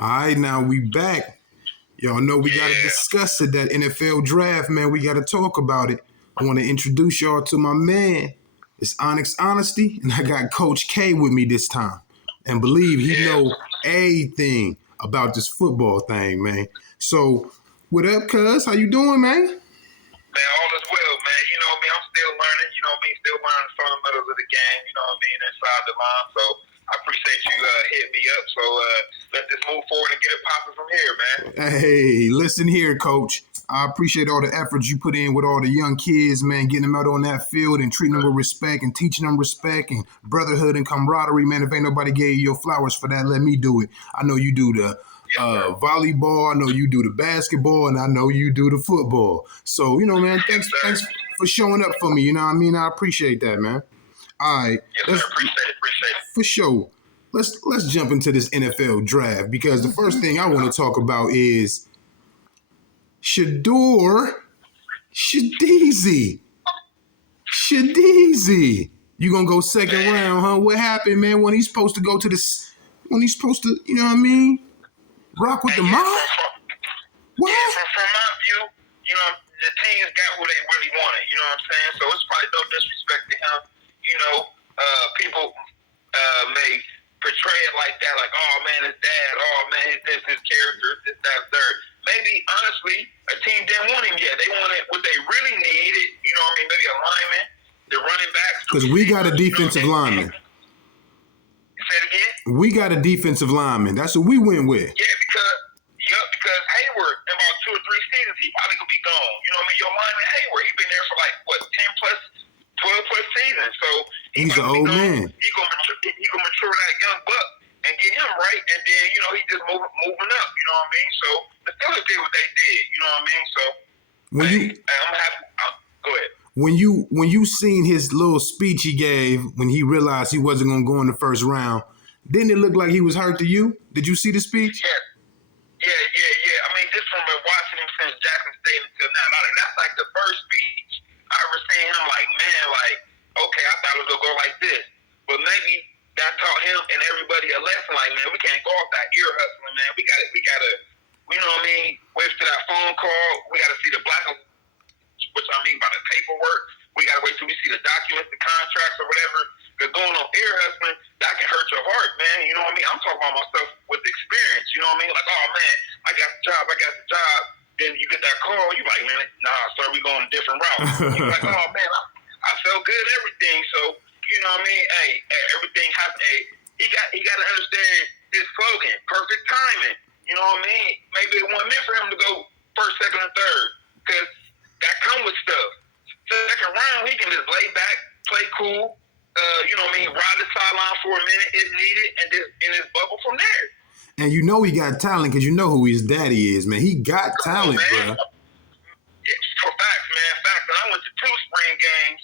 All right, now we back. Y'all know we got to discuss it, that NFL draft, man. We got to talk about it. I want to introduce y'all to my man. It's Onyx Honesty, and I got Coach K with me this time. And believe he know everything about this football thing, man. So, what up, cuz? How you doing, man? Man, all is well, man. You know me, I'm still learning, still learning the fundamentals of the game, inside the line. So I appreciate you hitting me up. So let's just move forward and get it popping from here, man. Hey, listen here, Coach. I appreciate all the efforts you put in with all the young kids, man, getting them out on that field and treating them with respect and teaching them respect and brotherhood and camaraderie, man. If ain't nobody gave you your flowers for that, let me do it. I know you do the volleyball, I know you do the basketball, and I know you do the football. So, man, thanks for showing up for me. You know what I mean? I appreciate that, man. All right. Yes, sir. Appreciate it. For sure. Let's jump into this NFL draft, because the first thing I want to talk about is Shedeur Shadeezy. You gonna go second round, huh? What happened, man? When he's supposed to go to this? When he's supposed to, you know what I mean? Rock with the mob? What? Yeah, from my view, the teams got who they really wanted. You know what I'm saying? So it's probably no disrespect to him. People may portray it like that, like, oh man, his dad, oh man, his character, this, that, third. Maybe, honestly, a team didn't want him yet. They wanted what they really needed, maybe a lineman, the running backs. Because we got a defensive lineman. Say it again? We got a defensive lineman. That's what we went with. Yeah, because Hayward, in about 2 or 3 seasons, he probably could be gone. You know what I mean? Your lineman Hayward, he's been there for 10 plus, 12 plus seasons. So he's an old man. He gonna mature that young buck and get him right, and then he just moving up. You know what I mean? So the Steelers did what they did. You know what I mean? So I'm happy. Go ahead. When you seen his little speech he gave when he realized he wasn't gonna go in the first round, didn't it look like he was hurt to you? Did you see the speech? Yeah. I mean, just from watching him since Jackson State until now, that's like the first speech I ever seen him. Like, man, okay, I thought it was gonna go like this, but maybe that taught him and everybody a lesson. Like, man, we can't go off that ear hustling, man. We gotta, you know what I mean? Wait for that phone call. We gotta see the black, which I mean by the paperwork. We gotta wait till we see the documents, the contracts, or whatever. Because going on ear hustling, that can hurt your heart, man. You know what I mean? I'm talking about myself with experience. You know what I mean? Like, oh man, I got the job. Then you get that call, you like, man, nah, sir, we going a different route. You like, oh man, I felt good, everything. So, you know what I mean? Hey, everything has he got to understand his slogan, perfect timing. You know what I mean? Maybe it wasn't meant for him to go first, second, and third, because that come with stuff. Second round, he can just lay back, play cool. You know what I mean? Ride the sideline for a minute if needed, and just in his bubble from there. And you know he got talent because you know who his daddy is, man. He got talent, bro. Yeah, for facts, man. Facts. And I went to 2 spring games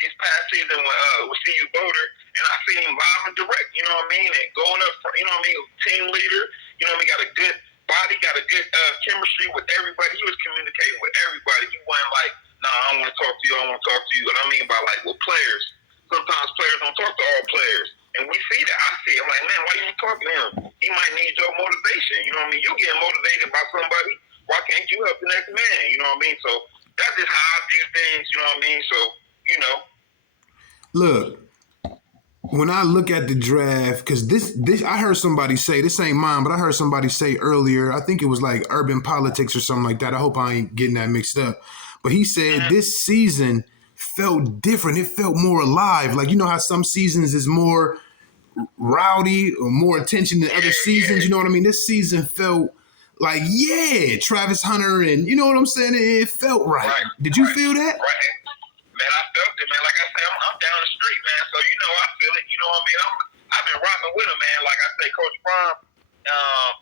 this past season with CU Boulder, and I seen him live and direct, you know what I mean? And going up, you know what I mean? Team leader, you know what I mean? Got a good body, got a good chemistry with everybody. He was communicating with everybody. He wasn't like, nah, I don't want to talk to you. I want to talk to you. And I mean by with players. Sometimes players don't talk to all players. And we see that. I see it. I'm like, man, why you ain't talking to him? He might need your motivation. You know what I mean? You getting motivated by somebody. Why can't you help the next man? You know what I mean? So that's just how I view things. You know what I mean? So, Look, when I look at the draft, because this I heard somebody say, this ain't mine, but I heard somebody say earlier, I think it was like Urban Politics or something like that. I hope I ain't getting that mixed up. But he said this season felt different. It felt more alive. Like, you know how some seasons is more rowdy or more attention than other seasons? You know what I mean? This season felt like, Travis Hunter, and you know what I'm saying? It felt right. Did you feel that? Right. Man, I felt it, man. Like I said, I'm down the street, man. So, I feel it. You know what I mean? I've been rocking with him, man. Like I say, Coach Prime,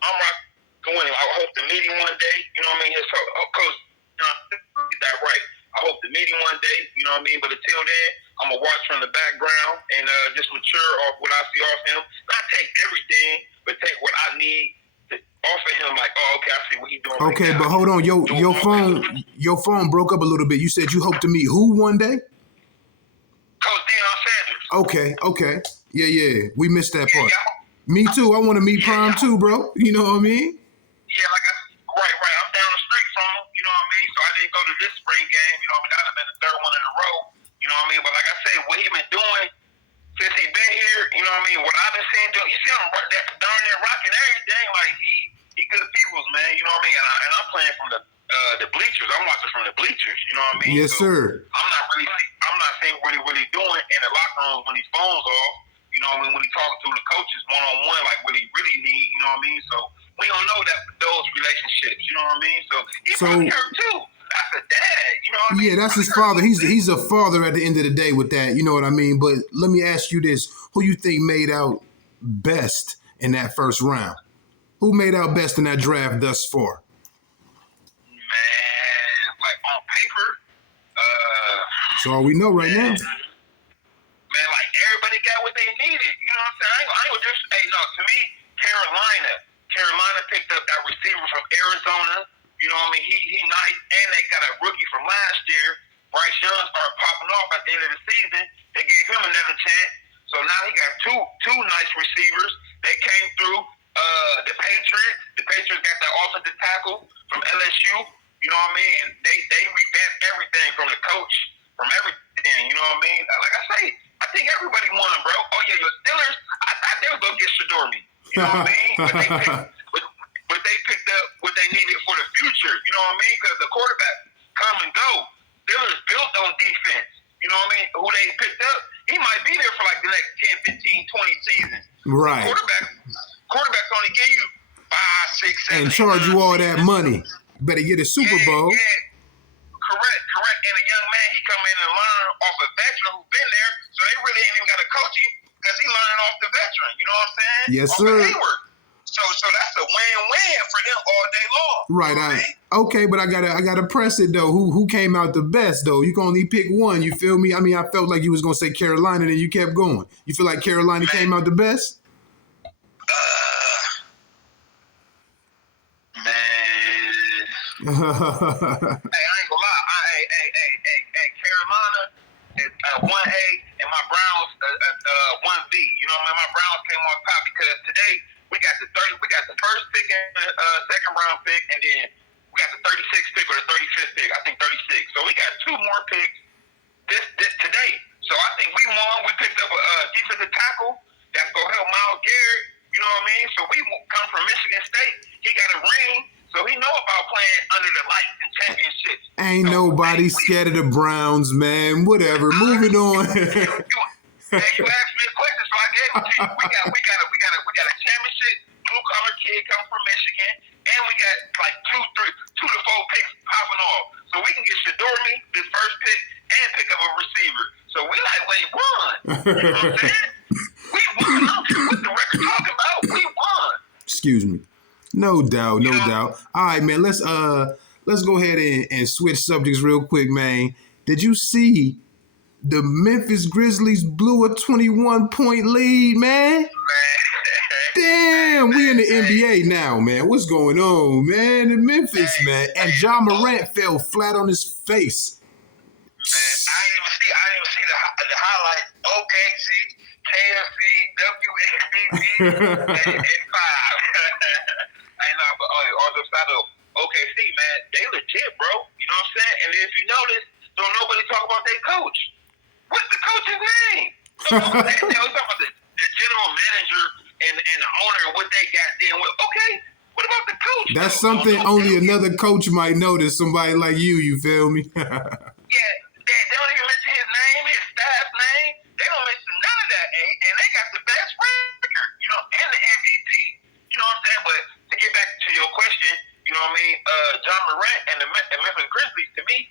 I'm rocking with him. I hope to meet him one day. You know what I mean? His coach, get that right. I hope to meet him one day, you know what I mean? But until then, I'm going to watch from the background and just mature off what I see off him. Not take everything, but take what I need off of him. Like, oh, okay, I see what he's doing. Okay, but hold on. Your phone broke up a little bit. You said you hope to meet who one day? Coach Deion Sanders. Okay. Yeah. We missed that part. Me too. I want to meet Yeah, Prime yeah. too, bro. You know what I mean? Yeah, like right. I'm down the street from him, you know what I mean? So I didn't go to this spring game, you know what I mean? That would have been the third one in a row, you know what I mean? But like I say, what he been doing since he been here, you know what I mean? What I've been seeing, you see him that darn near rocking everything, like he good peoples, man, you know what I mean? And I'm playing from the bleachers. I'm watching from the bleachers, you know what I mean? Yes, So sir. I'm not seeing what he doing in the locker room when his phone's off. You know what I mean? When he talking to the coaches one on one, like what he really need. You know what I mean? So we don't know that those relationships. You know what I mean? So he probably hurt too. That's a dad. You know what I mean? Yeah, that's his father. He's a father at the end of the day with that. You know what I mean? But let me ask you this: who you think made out best in that first round? Who made out best in that draft thus far? Man, like on paper, That's all we know right now. man, like everybody got what they needed. You know what I'm saying? I ain't gonna just no. To me, Carolina picked up that receiver from Arizona. You know what I mean? He nice, and they got a rookie from last year. Bryce Young started popping off at the end of the season. They gave him another chance. So now he got two nice receivers. They came through. The Patriots got that offensive tackle from LSU. You know what I mean? And they revamped everything from the coach, from everything. You know what I mean? Like I say, I think everybody won, bro. Oh yeah, your Steelers. I thought they was gonna get Shador me. You know what I mean? But they picked up what they needed for the future. You know what I mean? Because the quarterback come and go. Steelers built on defense. You know what I mean? Who they picked up, he might be there for like the next 10, 15, 20 seasons. Right. Quarterbacks only give you 5, 6, 7, and charge you all that seasons. money. Better get a Super Bowl. Yeah. Correct. And a young man, he come in and learn off a veteran who's been there, so they really ain't even got to coach him because he learning off the veteran. You know what I'm saying? Yes, off sir. Of Hayward. So that's a win-win for them all day long. Right. Okay, but I gotta press it though. Who came out the best though? You can only pick one. You feel me? I mean, I felt like you was gonna say Carolina, and you kept going. You feel like Carolina came out the best? Man. Hey, I ain't gonna lie. Hey, Carolina is 1A and my Browns 1B. You know what I mean? My Browns came on top because today we got the first pick and second round pick, and then we got the 36th pick or the 35th pick. I think 36. So we got two more picks this today. So I think we won. We picked up a defensive tackle that's gonna help Myles Garrett. You know what I mean? So we come from Michigan State. He got a ring, so he know about playing under the lights and championships. Ain't nobody scared of the Browns, man. Whatever. Moving on. Hey, you asked me a question, so I gave it to you. We got a championship blue collar kid come from Michigan, and we got like 2 to 4 picks popping off. So we can get Shador me this first pick and pick up a receiver. So we like, wait, won. You know what I'm saying? We won. I don't care what the record talking about. We won. Excuse me. No doubt. All right, man. Let's go ahead and switch subjects real quick, man. Did you see the Memphis Grizzlies blew a 21-point lead, man? Damn, we in the NBA now, man. What's going on, man? In Memphis, man. And Ja Morant fell flat on his face. Man, I didn't even see the highlights. OKC, KFC, WNBA, and 5. I know, but on the side of OKC, man, they legit, bro. You know what I'm saying? And if you notice, don't nobody talk about their coach. What's the coach's name? They talk about the general manager and the owner and what they got then. Okay, what about the coach? That's something only another coach might notice. Somebody like you feel me? Yeah, they don't even mention his name, his staff's name. They don't mention none of that, and they got the best record, you know, and the MVP. You know what I'm saying? But to get back to your question, you know what I mean? Ja Morant and the Memphis Grizzlies, to me,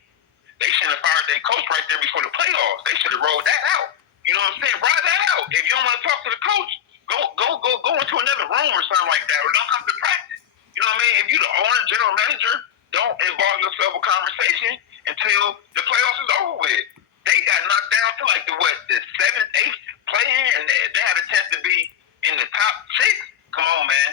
they should have fired their coach right there before the playoffs. They should have rolled that out. You know what I'm saying? Ride that out. If you don't want to talk to the coach, go into another room or something like that, or don't come to practice. You know what I mean? If you the owner, general manager, don't involve yourself in conversation until the playoffs is over with. They got knocked down to like the 7th, 8th play-in, and they had a chance to be in the top 6. Come on, man.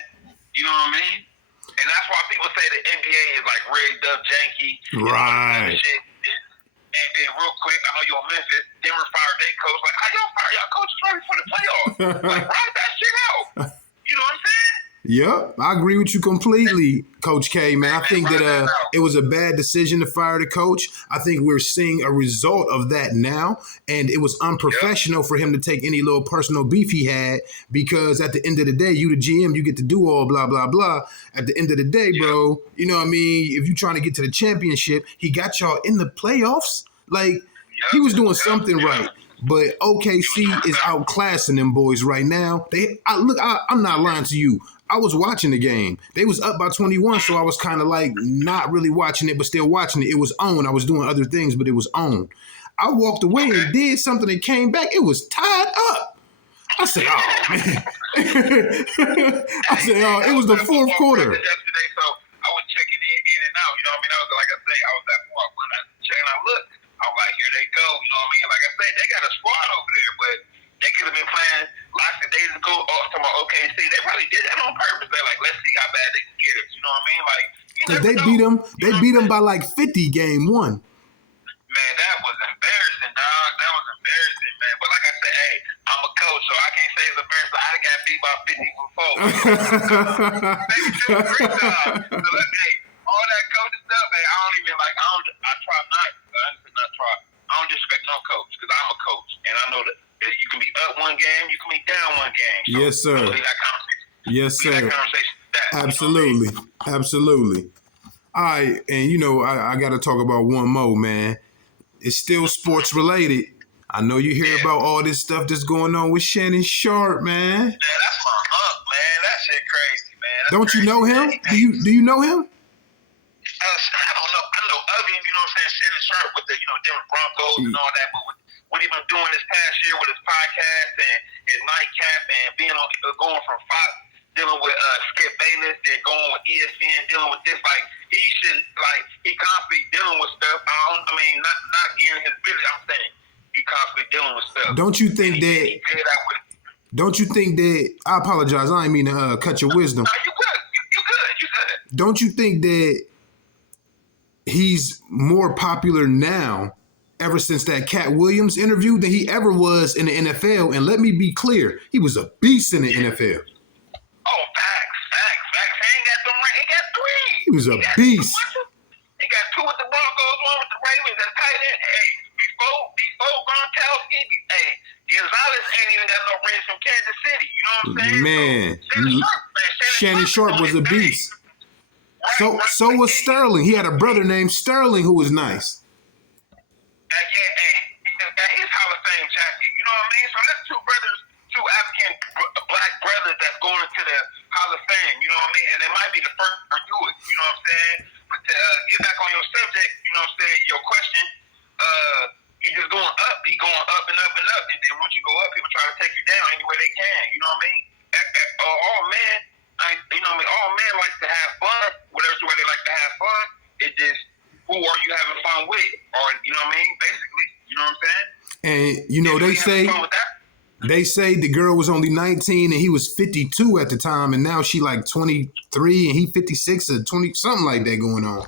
You know what I mean? And that's why people say the NBA is like rigged up, janky. Right. And then real quick, I know you're in Memphis, Denver fired their coach. Like, how y'all fire y'all coaches right before the playoffs? Like, ride that shit out. You know what I'm saying? Yep, I agree with you completely, Coach K, man. I Man, think run that that out. it was a bad decision to fire the coach. I think we're seeing a result of that now, and it was Yep. unprofessional for him to take any little personal beef he had because at the end of the day, you the GM, you get to do all blah blah blah. At the end of the day, bro, you know what I mean? If you're trying to get to the championship, he got y'all in the playoffs. Like he Yep. was doing Yep. something Yep. right. But He was doing OKC is something. outclassing them boys right now. I'm not lying to you. I was watching the game. They was up by 21, so I was kind of like not really watching it, but still watching it. It was on. I was doing other things, but it was on. I walked away Okay. and did something and came back. It was tied up. I said, "Oh man!" I said, "Oh, it was the fourth quarter." Yesterday, so I was checking in and out. You know what I mean? I was like I say, I was at work when I checked. I looked. I was like, here they go. You know what I mean? Like I said, they got a squad over there, but they could have been playing lots of days ago. To my OKC, they probably did that on purpose. They're like, let's see how bad they can get us. You know what I mean? Like, you Cause never they know. beat them. You They know beat what them I'm by saying? like 50 game one. Man, that was embarrassing, dog. That was embarrassing, man. But like I said, hey, I'm a coach, so I can't say it's embarrassing. I got beat by 50 before. They do a great job. So look, hey, all that coaching stuff, hey, I don't even like. I try not. Not try. I don't disrespect no coach because I'm a coach, and I know that you can be up one game, you can be down one game. So Yes, sir. leave that conversation. Yes, Leave that sir. conversation to that. Absolutely. Absolutely. All right, and I got to talk about one more, man. It's still sports related. I know you hear about all this stuff that's going on with Shannon Sharp, man. Man, that's my uncle, man. That shit crazy, man. That's Don't you crazy, know him? man. Do you know him? I don't know. I know of him, you know what I'm saying? Shannon Sharp with the, Denver Broncos and all that. But what he been doing this past year with his podcast and his nightcap and being going from Fox, dealing with Skip Bayless, then going with ESPN, dealing with this, like he constantly dealing with stuff. Not in his business. I'm saying he constantly dealing with stuff. Don't you think that? He good at it. Don't you think that? I apologize. I didn't mean to cut your wisdom. No, you good. You good. You good. Don't you think that he's more popular now, ever since that Cat Williams interview, than he ever was in the NFL? And let me be clear, he was a beast in the NFL. Oh, facts. He ain't got them. He got three. He was a beast. He got two with the Broncos, one with the Ravens. That's tight end. Hey, before Gronkowski, hey, Gonzalez ain't even got no rings from Kansas City. You know what I'm saying? Man, Shannon Sharp was a beast. So was Sterling. He had a brother named Sterling who was nice. He's Hall of Fame jacket. You know what I mean? So that's two African black brothers that's going to the Hall of Fame. You know what I mean? And it might be the first to do it. You know what I'm saying? But to get back on your subject, you know what I'm saying? Your question, he's just going up. He's going up and up and up. And then once you go up, people try to take you down any way they can. You know what I mean? All men, all men like to have fun. Whatever way they like to have fun. It just, who are you having fun with? Or, you know what I mean? Basically, you know what I'm saying? And they say the girl was only 19 and he was 52 at the time, and now she like 23 and he 56 or 20, something like that going on.